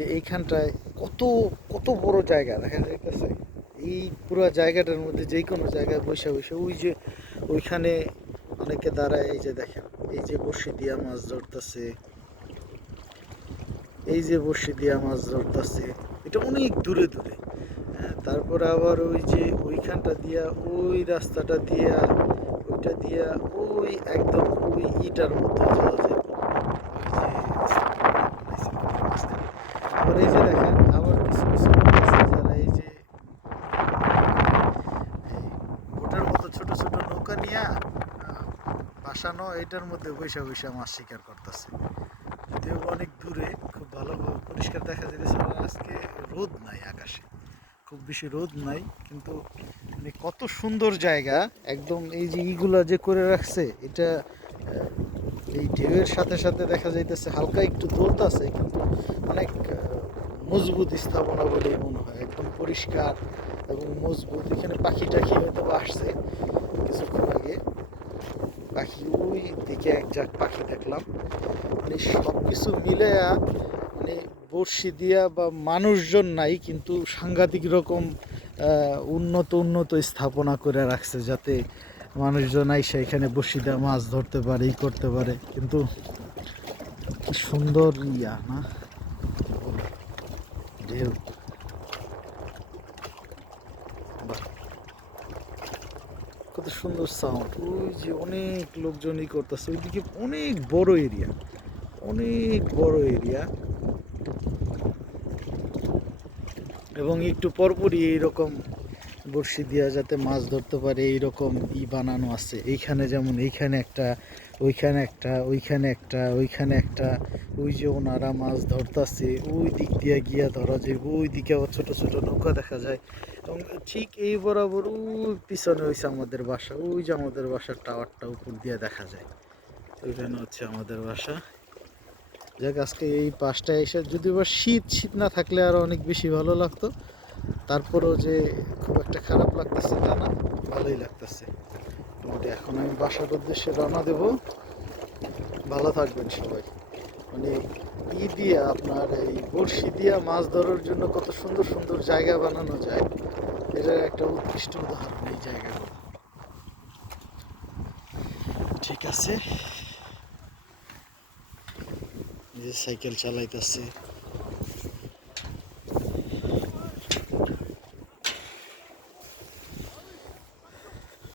যে এইখানটায় কত কত বড় জায়গা দেখা যাইতেছে। এই পুরো জায়গাটার মধ্যে যে কোনো জায়গায় বসে বসে ওই যে ওইখানে অনেকে দাঁড়ায়, এই যে দেখেন এই যে বড়শি দিয়া মাছ ধরতেছে, এই যে বড়শি দিয়া মাছ ধরতেছে, এটা অনেক দূরে দূরে। হ্যাঁ, তারপরে আবার ওই যে ওইখানটা দিয়া ওই রাস্তাটা দিয়া ওইটা দিয়া ওই একদম ওই ইটার মধ্যে যাওয়া যায়। আবার এই যে দেখেন আবার কিছু কিছু লোক আছে যারা এই যে এই বোটের মতো ছোট ছোট নৌকা নিয়ে ভাসানো এটার মধ্যে বৈশা বৈশা মাছ শিকার করতেছে। যদিও অনেক দূরে, খুব ভালোভাবে পরিষ্কার দেখা যাচ্ছে। আজকে রোদ নাই আকাশে, খুব বেশি রোদ নাই, কিন্তু মানে কত সুন্দর জায়গা। একদম এই যে ইগুলা যে করে রাখছে এটা এই ঢেউয়ের সাথে সাথে দেখা যাইতেছে হালকা একটু দোলতাছে, কিন্তু অনেক মজবুত স্থাপনা বলেই মনে হয়, একদম পরিষ্কার এবং মজবুত। এখানে পাখি টাখি হয়তো আসছে কিছুক্ষণ আগে, পাখি ওই দিকে এক ঝাঁক পাখি দেখলাম। মানে সব কিছু মিলে মানে বড়শি দিয়া বা মানুষজন নাই, কিন্তু সাংঘাতিক রকম উন্নত উন্নত স্থাপনা করে রাখছে যাতে মানুষজন আইসা এখানে বড়শি দিয়ে মাছ ধরতে পারে, ই করতে পারে। কিন্তু সুন্দর ইয়া না, ঢেউ, বাহ, কত সুন্দর সাউন্ড। ওই যে অনেক লোকজনই করতেছে, ওইদিকে অনেক বড় এরিয়া, অনেক বড় এরিয়া। এবং একটু পরপরই এইরকম বড়শি দিয়া যাতে মাছ ধরতে পারে এইরকম বানানো আছে। এইখানে যেমন এইখানে একটা, ওইখানে একটা, ওইখানে একটা, ওইখানে একটা। ওই যে ওনারা মাছ ধরতেছে, ওই দিক দিয়ে গিয়া ধরা যায়, ওই দিকে আবার ছোট ছোট নৌকা দেখা যায়। এবং ঠিক এই বরাবর ওই পিছনে হয়েছে আমাদের বাসা, ওই যে আমাদের বাসার টাওয়ারটা উপর দিয়ে দেখা যায়, ওইখানে হচ্ছে আমাদের বাসা। যাক, আজকে এই পাশটা এসে যদি বা শীত শীত না থাকলে আরও অনেক বেশি ভালো লাগতো। তারপরেও যে খুব একটা খারাপ লাগতেছে তা না, ভালোই লাগতেছে মোটামুটি। এখন আমি বাসার উদ্দেশ্যে রওনা দেব। ভালো থাকবেন সবাই। মানে দিয়ে আপনার এই বড়শি দিয়া মাছ ধরার জন্য কত সুন্দর সুন্দর জায়গা বানানো যায়, এটার একটা উৎকৃষ্ট উদাহরণ এই জায়গাগুলো। ঠিক আছে, এই যে সাইকেল চালাইতেছে।